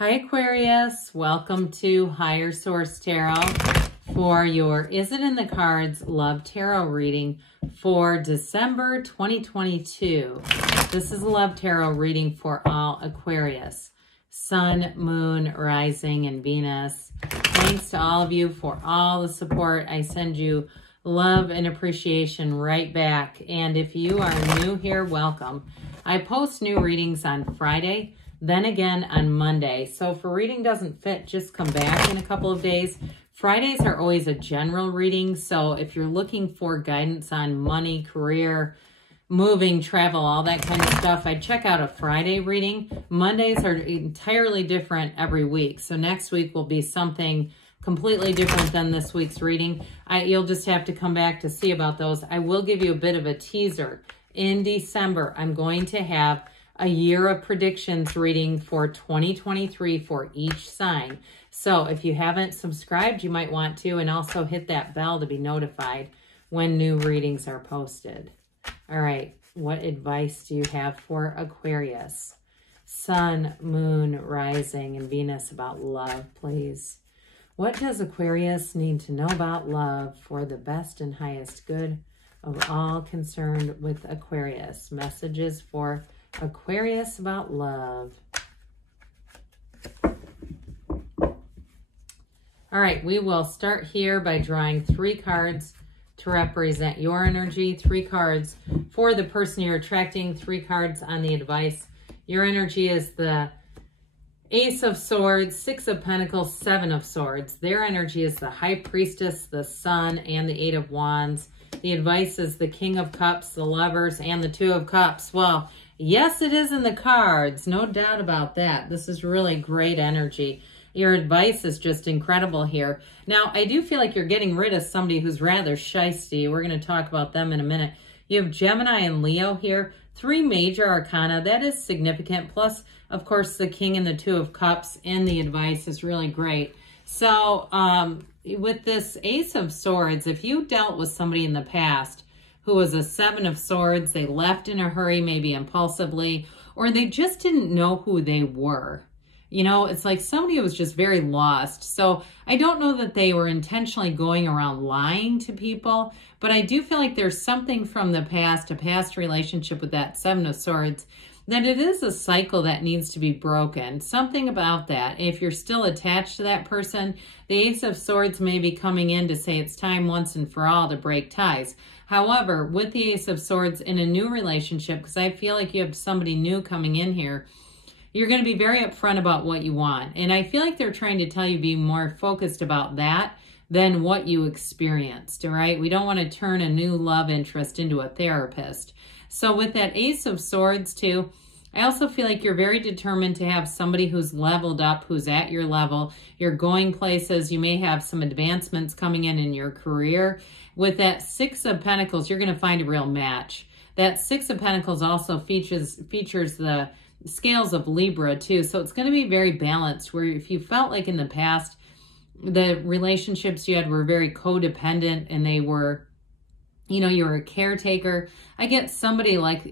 Hi Aquarius, welcome to Higher Source Tarot for your Is It in the Cards Love Tarot reading for December 2022. This is a Love Tarot reading for all Aquarius, Sun, Moon, Rising, and Venus. Thanks to all of you for all the support. I send you love and appreciation right back. And if you are new here, welcome. I post new readings on Friday, then again on Monday. So if a reading doesn't fit, just come back in a couple of days. Fridays are always a general reading. So if you're looking for guidance on money, career, moving, travel, all that kind of stuff, I'd check out a Friday reading. Mondays are entirely different every week. So next week will be something completely different than this week's reading. You'll just have to come back to see about those. I will give you a bit of a teaser. In December, I'm going to have a year of predictions reading for 2023 for each sign. So if you haven't subscribed, you might want to, and also hit that bell to be notified when new readings are posted. All right, what advice do you have for Aquarius? Sun, Moon, Rising, and Venus about love, please. What does Aquarius need to know about love for the best and highest good of all concerned with Aquarius? Messages for Aquarius about love. All right, we will start here by drawing 3 cards to represent your energy, 3 cards for the person you're attracting, 3 cards on the advice. Your energy is the Ace of Swords, 6 of Pentacles, 7 of Swords. Their energy is the High Priestess, the Sun, and the 8 of Wands. The advice is the King of Cups, the Lovers, and the 2 of Cups. Well, yes, it is in the cards. No doubt about that. This is really great energy. Your advice is just incredible here. Now, I do feel like you're getting rid of somebody who's rather shysty. We're going to talk about them in a minute. You have Gemini and Leo here. 3 major arcana. That is significant. Plus, of course, the King and the 2 of Cups in the advice is really great. So, with this Ace of Swords, if you dealt with somebody in the past who was a 7 of Swords, they left in a hurry, maybe impulsively, or they just didn't know who they were. You know, it's like somebody was just very lost. So I don't know that they were intentionally going around lying to people, but I do feel like there's something from the past, a past relationship with that 7 of Swords, that it is a cycle that needs to be broken. Something about that. If you're still attached to that person, the Ace of Swords may be coming in to say it's time once and for all to break ties. However, with the Ace of Swords in a new relationship, because I feel like you have somebody new coming in here, you're going to be very upfront about what you want. And I feel like they're trying to tell you be more focused about that than what you experienced, all right? We don't want to turn a new love interest into a therapist. So with that Ace of Swords too, I also feel like you're very determined to have somebody who's leveled up, who's at your level. You're going places. You may have some advancements coming in your career. With that 6 of Pentacles, you're going to find a real match. That 6 of Pentacles also features the scales of Libra too. So it's going to be very balanced, where if you felt like in the past the relationships you had were very codependent and they were, you know, you were a caretaker. I get somebody like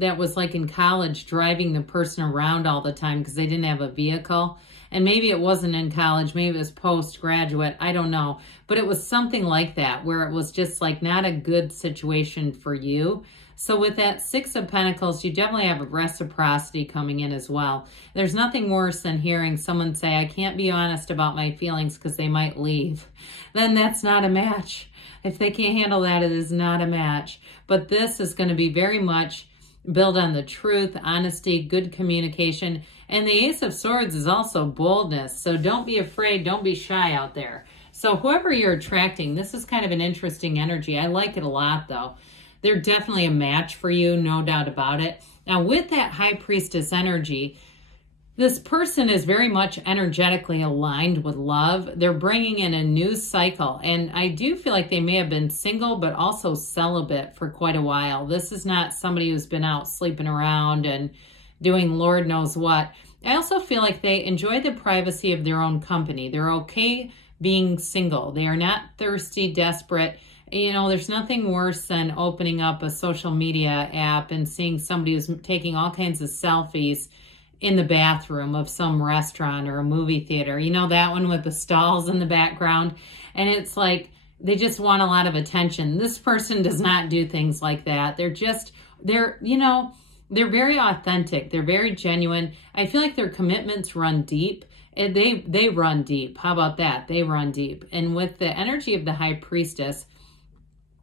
that was like in college driving the person around all the time because they didn't have a vehicle. And maybe it wasn't in college, maybe it was postgraduate, I don't know. But it was something like that, where it was just like not a good situation for you. So with that 6 of Pentacles, you definitely have a reciprocity coming in as well. There's nothing worse than hearing someone say, I can't be honest about my feelings because they might leave. Then that's not a match. If they can't handle that, it is not a match. But this is going to be very much built on the truth, honesty, good communication. And the Ace of Swords is also boldness. So don't be afraid. Don't be shy out there. So whoever you're attracting, this is kind of an interesting energy. I like it a lot, though. They're definitely a match for you, no doubt about it. Now, with that High Priestess energy, this person is very much energetically aligned with love. They're bringing in a new cycle. And I do feel like they may have been single, but also celibate for quite a while. This is not somebody who's been out sleeping around and doing Lord knows what. I also feel like they enjoy the privacy of their own company. They're okay being single. They are not thirsty, desperate. You know, there's nothing worse than opening up a social media app and seeing somebody who's taking all kinds of selfies in the bathroom of some restaurant or a movie theater. You know, that one with the stalls in the background. And it's like, they just want a lot of attention. This person does not do things like that. They're very authentic. They're very genuine. I feel like their commitments run deep. They run deep. How about that? They run deep. And with the energy of the High Priestess,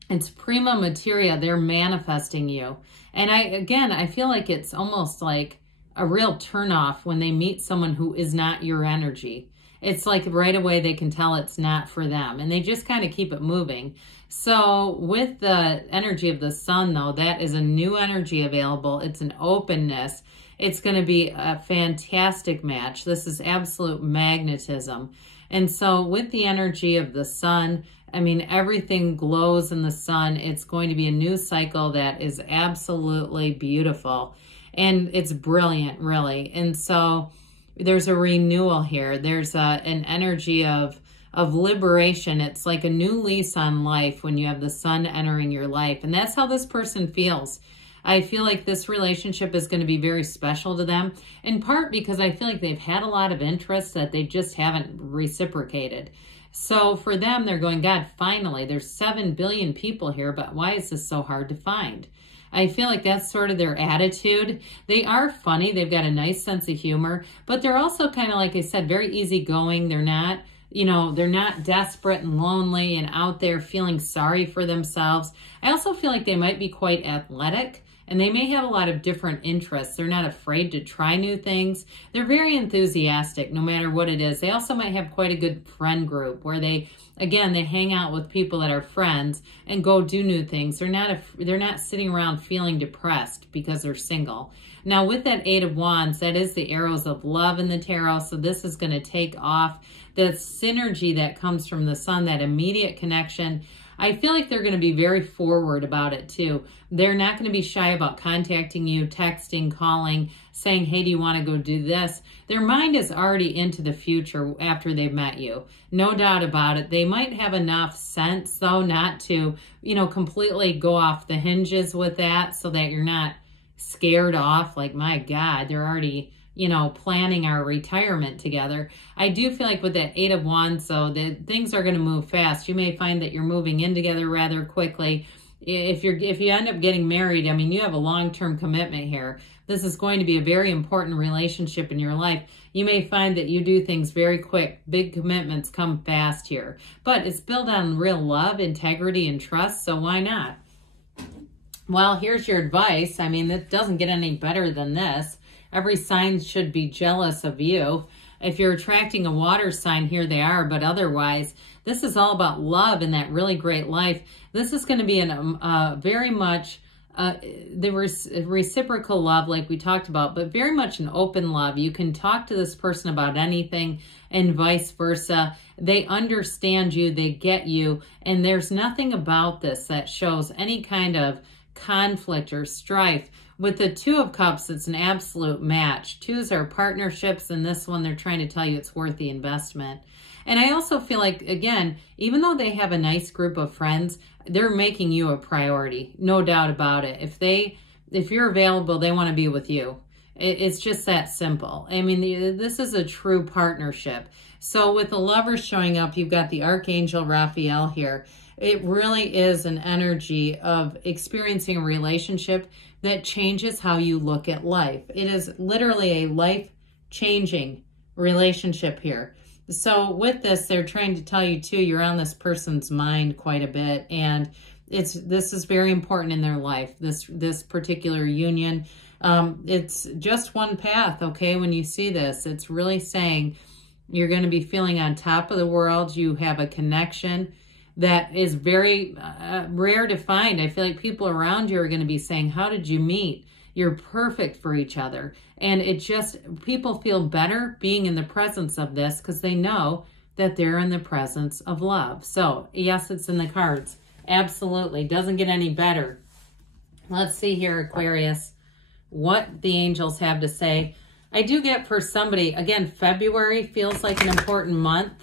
it's prima materia. They're manifesting you. And I feel like it's almost like a real turnoff when they meet someone who is not your energy. It's like right away they can tell it's not for them, and they just kind of keep it moving. So with the energy of the Sun, though, that is a new energy available. It's an openness. It's going to be a fantastic match. This is absolute magnetism. And so with the energy of the Sun, I mean, everything glows in the Sun. It's going to be a new cycle that is absolutely beautiful. And it's brilliant, really. And so there's a renewal here. There's an energy of liberation. It's like a new lease on life when you have the Sun entering your life. And that's how this person feels. I feel like this relationship is going to be very special to them, in part because I feel like they've had a lot of interest that they just haven't reciprocated. So for them, they're going, God, finally, there's 7 billion people here, but why is this so hard to find? I feel like that's sort of their attitude. They are funny. They've got a nice sense of humor, but they're also kind of, like I said, very easygoing. They're not, they're not desperate and lonely and out there feeling sorry for themselves. I also feel like they might be quite athletic, and they may have a lot of different interests. They're not afraid to try new things. They're very enthusiastic no matter what it is. They also might have quite a good friend group where they hang out with people that are friends and go do new things. They're not sitting around feeling depressed because they're single. Now with that 8 of Wands, that is the arrows of love in the tarot. So this is going to take off the synergy that comes from the Sun, that immediate connection. I feel like they're going to be very forward about it too. They're not going to be shy about contacting you, texting, calling, saying, hey, do you want to go do this? Their mind is already into the future after they've met you. No doubt about it. They might have enough sense, though, not to, completely go off the hinges with that, so that you're not scared off like, my God, they're already, planning our retirement together. I do feel like with that 8 of Wands, though, that things are going to move fast. You may find that you're moving in together rather quickly. If you end up getting married, I mean, you have a long-term commitment here. This is going to be a very important relationship in your life. You may find that you do things very quick. Big commitments come fast here. But it's built on real love, integrity, and trust, so why not? Well, here's your advice. I mean, it doesn't get any better than this. Every sign should be jealous of you. If you're attracting a water sign, here they are, but otherwise, this is all about love and that really great life. This is going to be very much the reciprocal love like we talked about, but very much an open love. You can talk to this person about anything and vice versa. They understand you, they get you, and there's nothing about this that shows any kind of conflict or strife. With the 2 of Cups, it's an absolute match. 2s are partnerships, and this one, they're trying to tell you it's worth the investment. And I also feel like, again, even though they have a nice group of friends, they're making you a priority. No doubt about it. If you're available, they want to be with you. It's just that simple. I mean, this is a true partnership. So with the Lovers showing up, you've got the Archangel Raphael here. It really is an energy of experiencing a relationship that changes how you look at life. It is literally a life-changing relationship here. So with this, they're trying to tell you too, you're on this person's mind quite a bit, and this is very important in their life, this particular union. It's just one path, okay? When you see this, it's really saying you're going to be feeling on top of the world. You have a connection that is very rare to find. I feel like people around you are going to be saying, how did you meet? You're perfect for each other. And people feel better being in the presence of this because they know that they're in the presence of love. So yes, it's in the cards. Absolutely. Doesn't get any better. Let's see here, Aquarius, what the angels have to say. I do get for somebody, again, February feels like an important month.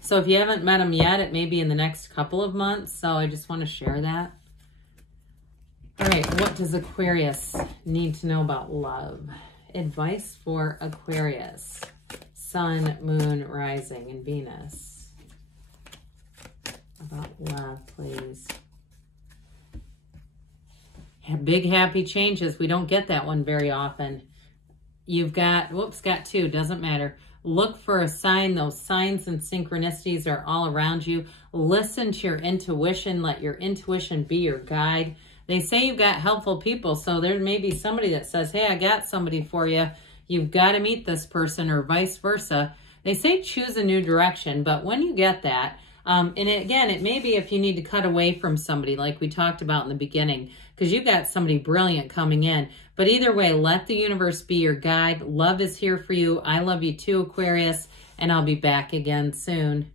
So if you haven't met them yet, it may be in the next couple of months. So I just want to share that. All right, what does Aquarius need to know about love? advice for Aquarius. Sun, Moon, Rising, and Venus. About love, please. Big happy changes. We don't get that one very often. You've got, whoops, got two. Doesn't matter. Look for a sign. Those signs and synchronicities are all around you. Listen to your intuition. Let your intuition be your guide. They say you've got helpful people, so there may be somebody that says, hey, I got somebody for you. You've got to meet this person, or vice versa. They say choose a new direction, but when you get that, and again, it may be if you need to cut away from somebody like we talked about in the beginning, because you've got somebody brilliant coming in. But either way, let the universe be your guide. Love is here for you. I love you too, Aquarius, and I'll be back again soon.